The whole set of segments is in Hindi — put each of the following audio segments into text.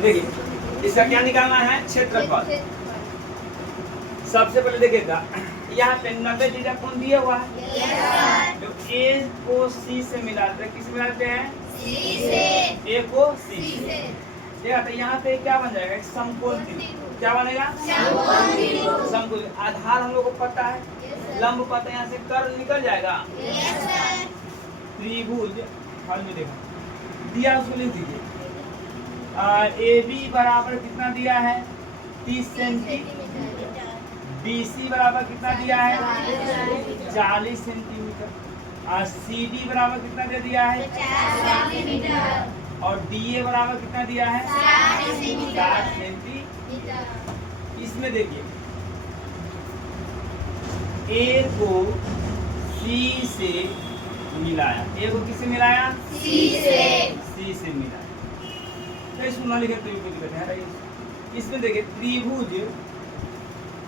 देखिए इसका क्या निकालना है, क्षेत्रफल। सबसे पहले देखिएगा यहाँ पे 90 डिग्री कौन दिया हुआ है, तो ए को सी से मिलाते हैं। किस मिलाते हैं, सी से। ए को सी से। देखा तो यहाँ पे क्या बन जाएगा, एक समकोण त्रिभुज। क्या बनेगा, समकोण। आधार हम लोग को पता है, लंब पता है, यहाँ से कर्व निकल जाएगा। त्रिभुज हल में देखा दिया, उसको लिख दीजिए। ए बी बराबर कितना दिया है, 30 सेंटीमीटर। BC बराबर कितना दिया है, 40 सेंटीमीटर। और CD बराबर कितना दे दिया है, 50 सेंटीमीटर। और DA बराबर कितना दिया है, 60 सेंटीमीटर। 60 सेंटीमीटर। इसमें देखिए A को C से मिलाया, A को किससे मिलाया, सी से। C से मिलाया। तो इसको ना लिखे त्रिभुज बैठा है। इसमें देखिए त्रिभुज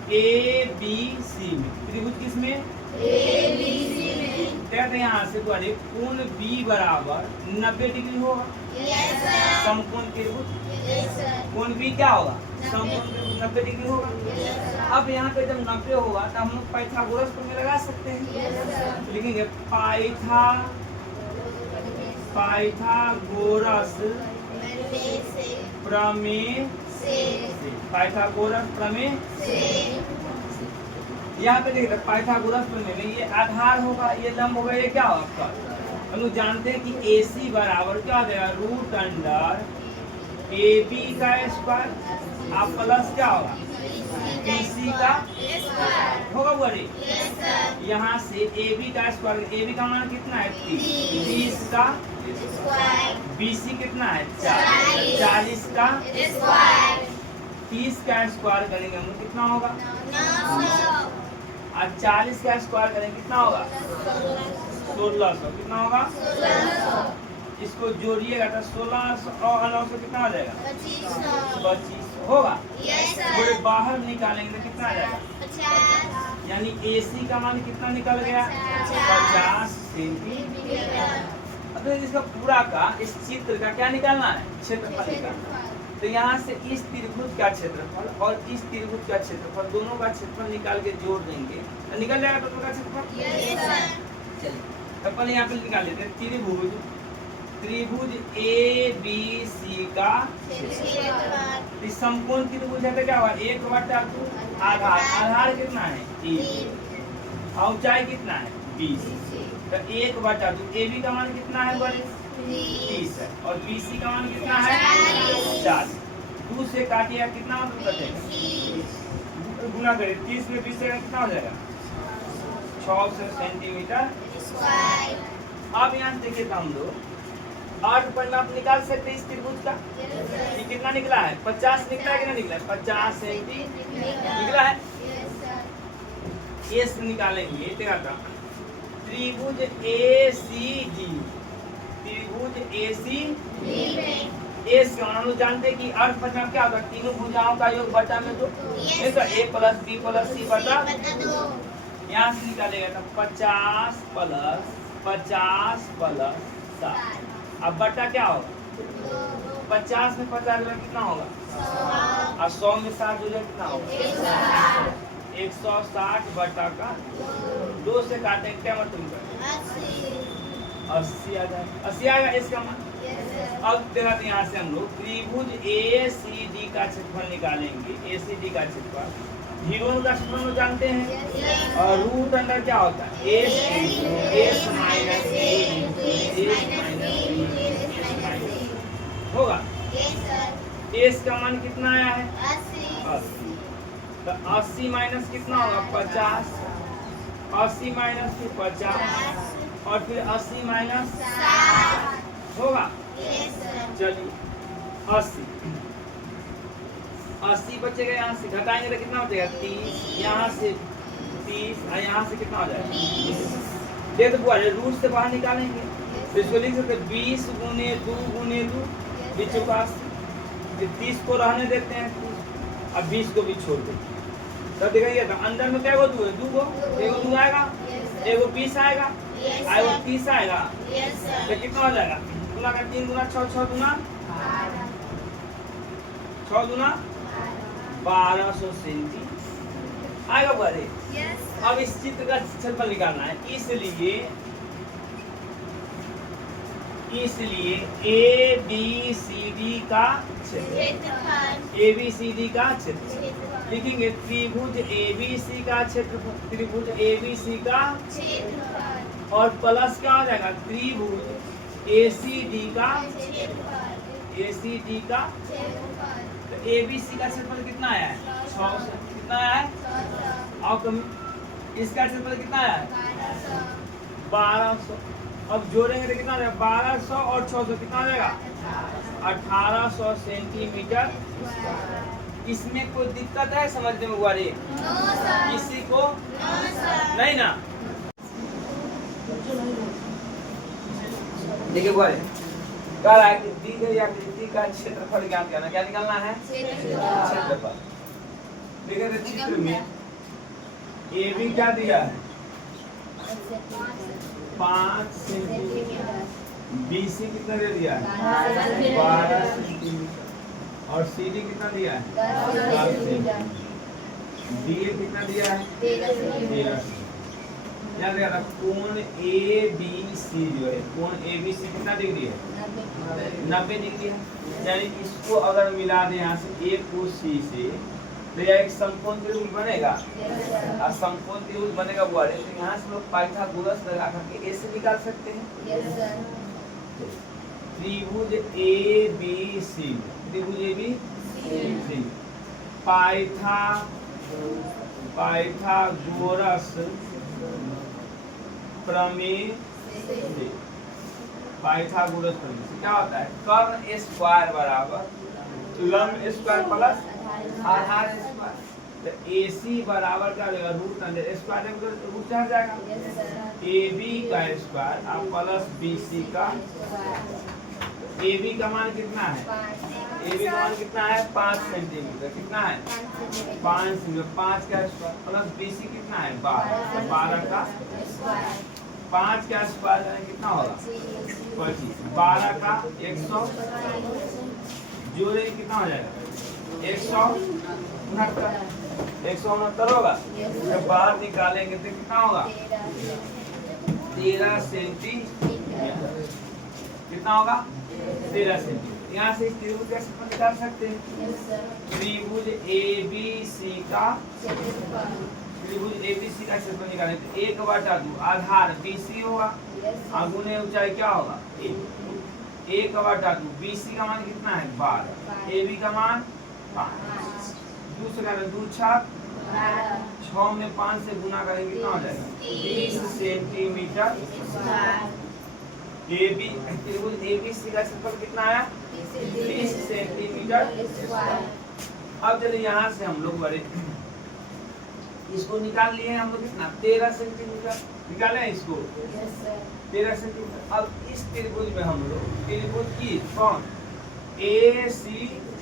ABC में, त्रिभुज किसमें, ABC में। कहते हैं यहाँ से तुम्हारे कोण B बराबर 90 डिग्री होगा। Yes sir. समकोण त्रिभुज, यस सर। कोण B क्या होगा, समकोण त्रिभुज 90 डिग्री होगा। Yes sir. अब यहाँ पे जब 90 होगा तो हम लोग पाइथागोरस प्रमेय लगा सकते हैं। Yes sir. तो लिखेंगे पाइथागोरस प्रमेय से। पाइथागोरस प्रमेय। से। यहाँ पे देखिए पाइथागोरस प्रमेय में ये आधार होगा, ये लंब होगा, ये क्या होगा आपका। हम लोग जानते हैं कि AC बराबर क्या हो जाएगा, रूट अंडर AB का स्क्वायर आप प्लस क्या होगा, BC का होगा बड़े। Yes sir. यहाँ से AB का स्क्वायर, AB का मान कितना है, 30 का स्क्वायर। BC कितना है, 40 40 का स्क्वायर। 30 का स्क्वायर करेंगे हम लोग कितना होगा, 900। और 40 का स्क्वायर करेंगे कितना होगा, 1600। कितना होगा, 1600। इसको जोड़िएगा तो 1600 और 900 कितना हो जाएगा, 2500। 2500 होगा। यस थोड़े सर। बाहर निकालेंगे तो कितना आ जाएगा, 50 यानी AC का मान कितना निकल गया, 50 सेंटीमीटर। अब इसका पूरा का इस चित्र का क्या निकालना है, क्षेत्रफल निकालना है। तो यहाँ से इस त्रिभुज का क्षेत्रफल और इस त्रिभुज का क्षेत्रफल दोनों का क्षेत्रफल निकाल के जोड़ देंगे तो निकल जाएगा टोटल का क्षेत्रफल। Yes sir. चलिए तो पहले यहाँ पे निकाल लेते हैं त्रिभुज, त्रिभुज ABC का क्षेत्रफल। इस समकोण त्रिभुज है तो क्या हुआ, 1/2 आधार, आधार कितना है, 3। और ऊंचाई कितना है, 20। तो 1/2 AB का मान कितना है बड़े, 30 है, और BC का मान कितना है, 40। 2 से काटिएगा कितना मतलब कटेगा, गुना करिए 30 में 20 से कितना हो जाएगा, 600 सेंटीमीटर स्क्वायर। अब यहाँ से देखिए तो हम लोग अर्ध परिमाप निकाल सकते हैं इस त्रिभुज का। ये कितना निकला है, 50 निकला है कि नहीं निकला है, 50 सेंटीमीटर निकला है। ये से निकालेंगे देखा था त्रिभुज ACD, त्रिभुज ACD एस का हम लोग जानते हैं कि अर्ध परिमाप क्या होगा, तीनों भुजाओं का योग बटा में 2। ये तो A + B + C बटा 2। यहाँ से निकालेगा तो 50 + 50 + 60। अब बटा क्या होगा, 50 में 50 जोड़ा कितना होगा, और 100 में 60 जोड़ा कितना होगा, 160 बटा का 2 से काटेंगे क्या मतलब 80 आ जाएगा, 80 आएगा इसका मान। अब देखा तो यहाँ से हम लोग त्रिभुज ACD का क्षेत्रफल निकालेंगे। ACD का क्षेत्रफल जीरो का क्षेत्रफल जानते हैं, और रूट अंडर क्या होता है, S माइनस होगा। S का मान कितना आया है, 80। तो 80 माइनस कितना होगा, 50। 80 माइनस फिर 50 और फिर 80 माइनस होगा। चलिए 80 बचेगा, यहाँ से घटाएंगे तो कितना बचेगा, 30। यहाँ से 30 और यहाँ से कितना हो जाएगा, ये तो बुआ रूट से बाहर निकालेंगे तो इसको लिख सकते 20 × 2 × 2 बीचों का 80। 30 को रहने देते हैं और 20 को भी छोड़ देते हैं। तो देखिए तो अंदर में क्या 2 है, 2 को एगो 2 आएगा, एगो 20 आएगा, एगो 30 आएगा। तो कितना हो जाएगा, गुना का 3 × 6 6 × 6 दूना 1200 सेंटी आएगा बड़े। अब इस चित्र का क्षेत्रफल निकालना है, इसलिए ए बी सी डी का क्षेत्रफल, ए बी सी डी का क्षेत्रफल लिखेंगे। त्रिभुज ए बी सी का क्षेत्रफल, त्रिभुज ए बी सी का और प्लस क्या हो जाएगा, त्रिभुज ए सी डी का, ए सी डी का। तो ए बी सी का क्षेत्रफल कितना आया है, 600। कितना आया है, और कम इसका क्षेत्रफल कितना आया है, 1200। अब जोड़ेंगे तो कितना आ जाएगा, 1200 और 600 कितना आ जाएगा, 1800 सेंटीमीटर। इसमें कोई दिक्कत है समझने में गुआरी, किसी को नहीं ना। देखिए गुआरी कह रहा है कि दी गई आकृति का क्षेत्रफल ज्ञात करना, क्या निकालना है, क्षेत्रफल। देखिए तो चित्र में ए बी क्या दिया है, 5 सेंटीमीटर, बी सी कितना दे दिया है, 12 सेंटीमीटर, और सी डी कितना दिया है, 10 सेंटीमीटर, डी ए कितना दिया है, 13। याद रखना कोण ए बी सी जो है, कोण ए बी सी कितना डिग्री है, 90 डिग्री है। यानी इसको अगर मिला दें यहाँ से ए को सी से, तो यह एक समकोण त्रिभुज बनेगा। और समकोण त्रिभुज बनेगा वो तो यहाँ से लोग पाइथागोरस लगा करके ए से निकाल सकते हैं। त्रिभुज ए बी सी, त्रिभुज ए बी सी, पाइथागोरस प्रमेय, पाइथागोरस प्रमेय से क्या होता है, कर्ण स्क्वायर बराबर लंब स्क्वायर प्लस आधार स्क्वायर। तो AC बराबर क्या रहेगा, रूट अंडर स्क्वायर, रूट चढ़ जाएगा, AB का स्क्वायर और प्लस BC का। AB का मान कितना है, AB का मान कितना है, 5 सेंटीमीटर। कितना है, 5 सेंटीमीटर, 5 का स्क्वायर प्लस BC कितना है, 12, 12 का 5 का स्क्वायर यानी कितना होगा, 25, 12 का 100, जोड़े कितना हो जाएगा, 169 होगा। जब बाहर निकालेंगे तो कितना होगा, 13 सेंटीमीटर। कितना होगा, 13 सेंटीमीटर। यहाँ से त्रिभुज का क्षेत्रफल निकाल सकते हैं। त्रिभुज ए बी सी का, त्रिभुज ए बी सी का क्षेत्रफल निकालें तो 1/2 आधार BC होगा, गुने ऊंचाई क्या होगा, 1/2। BC का मान कितना है, 12, AB का मान 5। दूसरा 2 छाप 6 में 5 से गुना करेंगे कितना हो जाएगा, 30 सेंटीमीटर। AB त्रिभुज ABC का क्षेत्रफल कितना आया, 30 सेंटीमीटर। अब चलिए यहाँ से हम लोग बड़े इसको निकाल लिए हम लोग, कितना 13 सेंटीमीटर निकाले इसको, 13 सेंटीमीटर। अब इस त्रिभुज में हम लोग त्रिभुज की कौन ACD,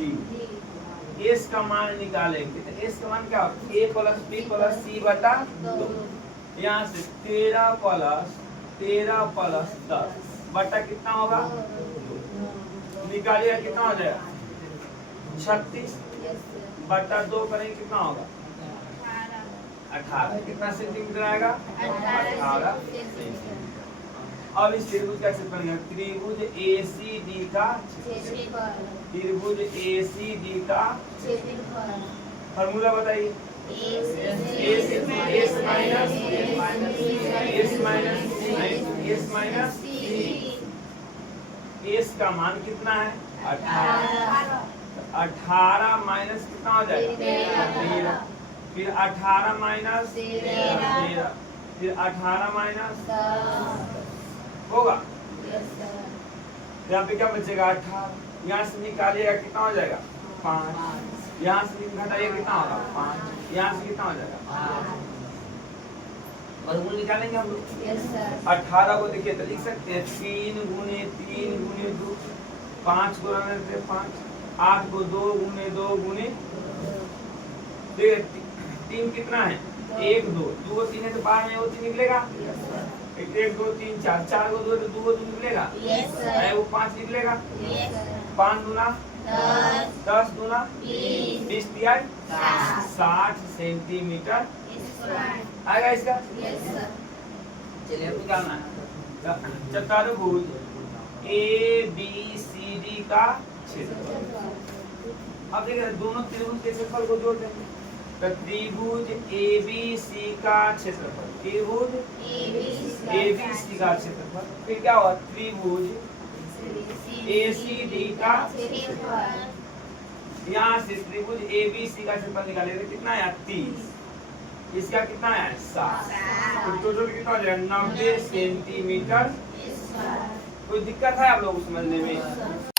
एस का मान निकालेंगे तो एस का मान क्या होगा, A + B + C बटा 2। यहाँ से 13 + 10 बटा कितना होगा, निकालिएगा कितना हो जाएगा, 36 बटा 2 करेंगे कितना होगा, 18। कितना सेंटीमीटर आएगा, 18 सेंटीमीटर। अब इस त्रिभुज का क्षेत्रफल है, त्रिभुज ACD का, त्रिभुज ACD का फॉर्मूला बताइए, S का मान कितना है, 18। 18 माइनस कितना हो जाएगा, 13। फिर 18 माइनस 13, फिर 18 माइनस होगा। यहाँ पे क्या बचेगा, 18। यहाँ से निकालिएगा कितना हो जाएगा, 5। यहाँ से घटाइए कितना होगा, 5। यहाँ से कितना हो जाएगा, वर्गमूल निकालेंगे हम लोग। 18 को देखिए तो लिख सकते हैं 3 × 3 × 2, 5 को रखने से 5, 8 को 2 × 2 × 3 कितना है, 1 2 2 को 3 है तो 12 में वो 3 निकलेगा, 1 2 3 4 4 को 2 तो 2 को 2 निकलेगा, वो 5 निकलेगा, 5 × 10 10 दूना 20 20 दिया 60 60 सेंटीमीटर स्क्वायर आएगा इसका। यस सर चलिए अब निकालना है चतुर्भुज ABCD का क्षेत्रफल। अब देखिए दोनों त्रिभुज के क्षेत्रफल को जोड़ देंगे तो त्रिभुज ABC का क्षेत्रफल, त्रिभुज ABC का क्षेत्रफल, फिर क्या हुआ त्रिभुज ACD का क्षेत्रफल। यहाँ से त्रिभुज ABC का क्षेत्रफल निकालेंगे कितना है 30, इसका कितना है 60, तो टोटल कितना हो जाएगा 90 सेंटीमीटर। कोई दिक्कत है आप लोग को समझने में?